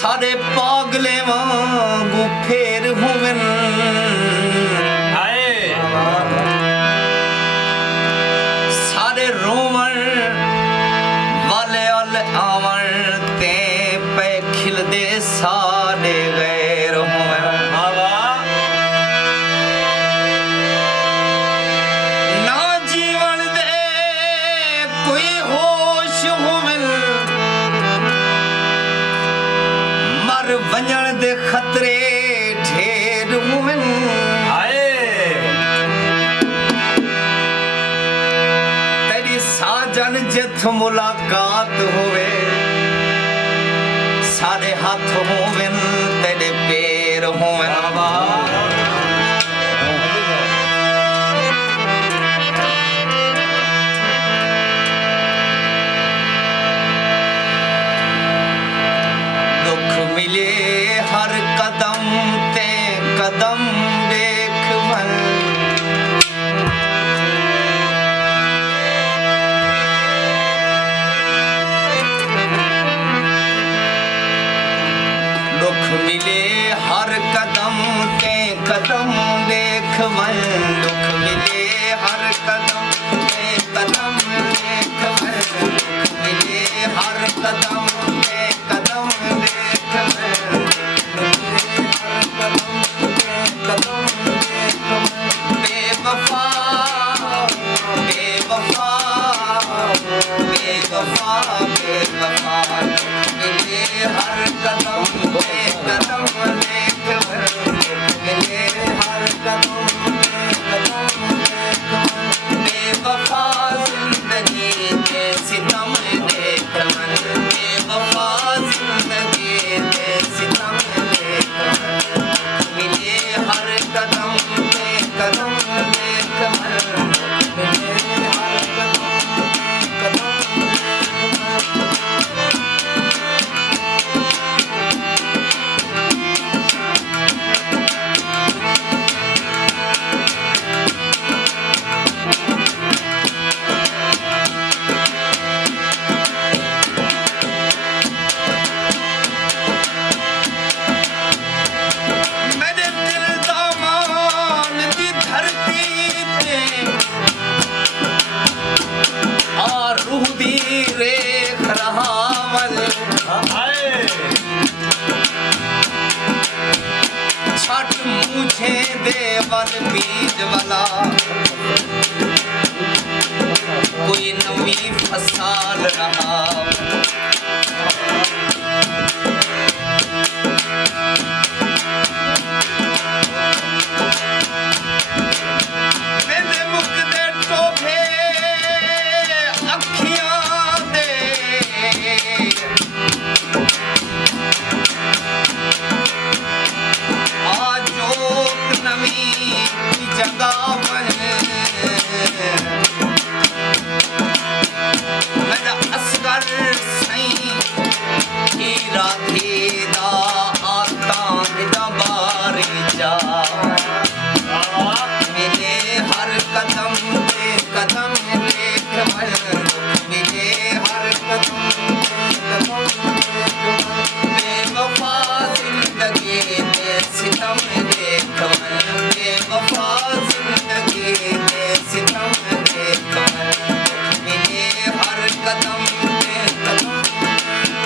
सारे पागले वांगू फेर होवन सारे रोवन वाले अल आवन ते पे खिल दे सारे गैर होवन ना जीवन दे कोई होश होवन मर वंजन दे खतरे ढेर होवन तेरी साजन जिथ मुलाकात होवे सारे हाथ होवन तेरे पैर होवन दुख मिले हर कदम ते कदम देख मन दुख मिले हर कदम ते कदम देख मन दुख मिले हर कदम ते कदम देख मन दुख मिले हर कदम ते कदम देख मन हर कदम ते कदम देख मन बेवफा बेवफा बेवफा बेवफा मिले हर कदम पे कदम देख मन मिले हर कदम पे कदम देख मन बेवफा जिंदगी के सितम देख मन बेवफा जिंदगी के सितम देख मन मिले हर कदम पे कदम देख मन मिले हर कदम पे कदम देख मन मेरे दिल दा मान दी धरती ते आ रूह दी रेख रहावल छट मुझे देवल बीज वाला कोई नवी फसल रहा मेरे मुख दे टोभे अखियां दे आ जोत नवी जगावन मेरा असगर सई हीरा थीदा आता निदा बारी जा मिले हर कदम पे कदम देख मन मिले हर कदम पे कदम देख मन बेवफा जिंदगी में सितम देख मन बेवफा जिंदगी में सितम देख मन मिले हर कदम पे कदम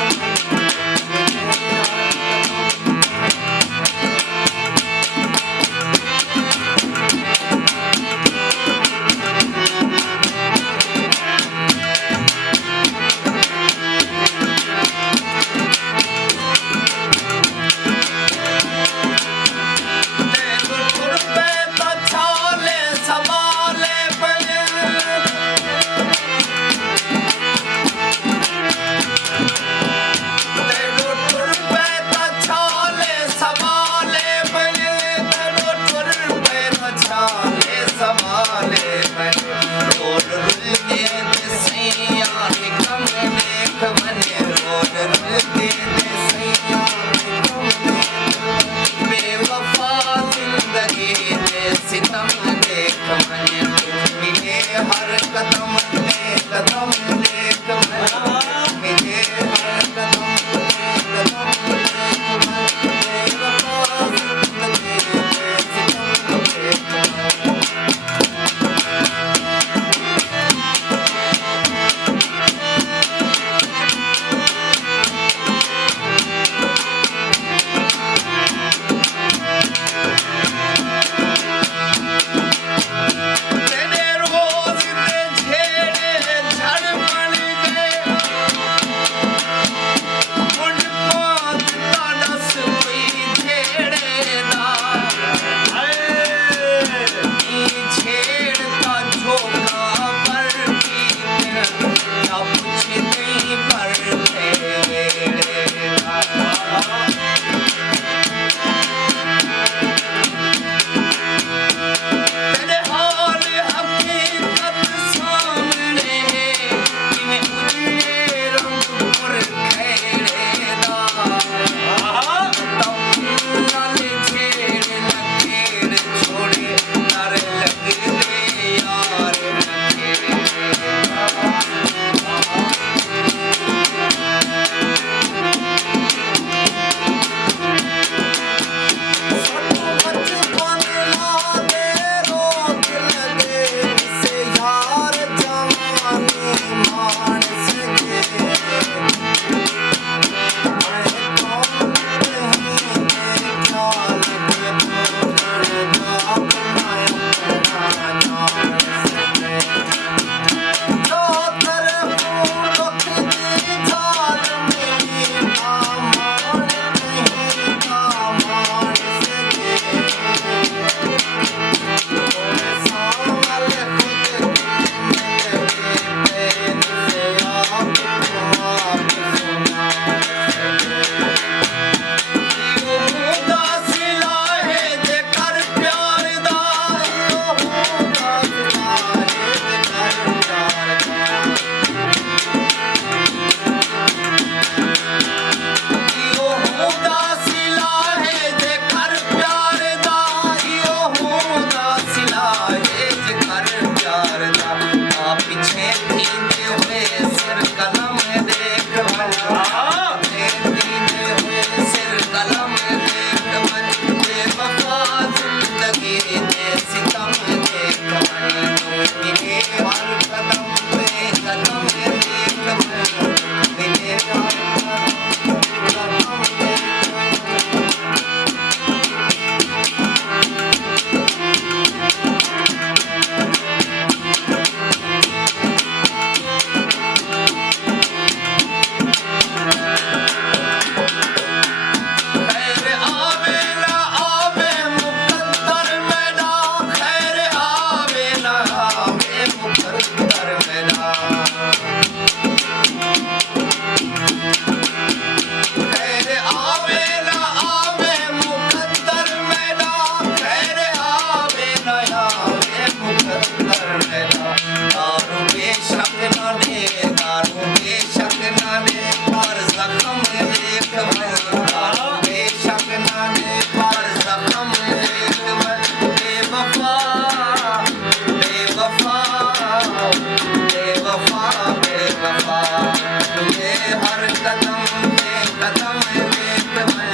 ਹਰ ਕਦਮ ਤੇ ਕਦਮ ਵੇਖ ਮੈਂ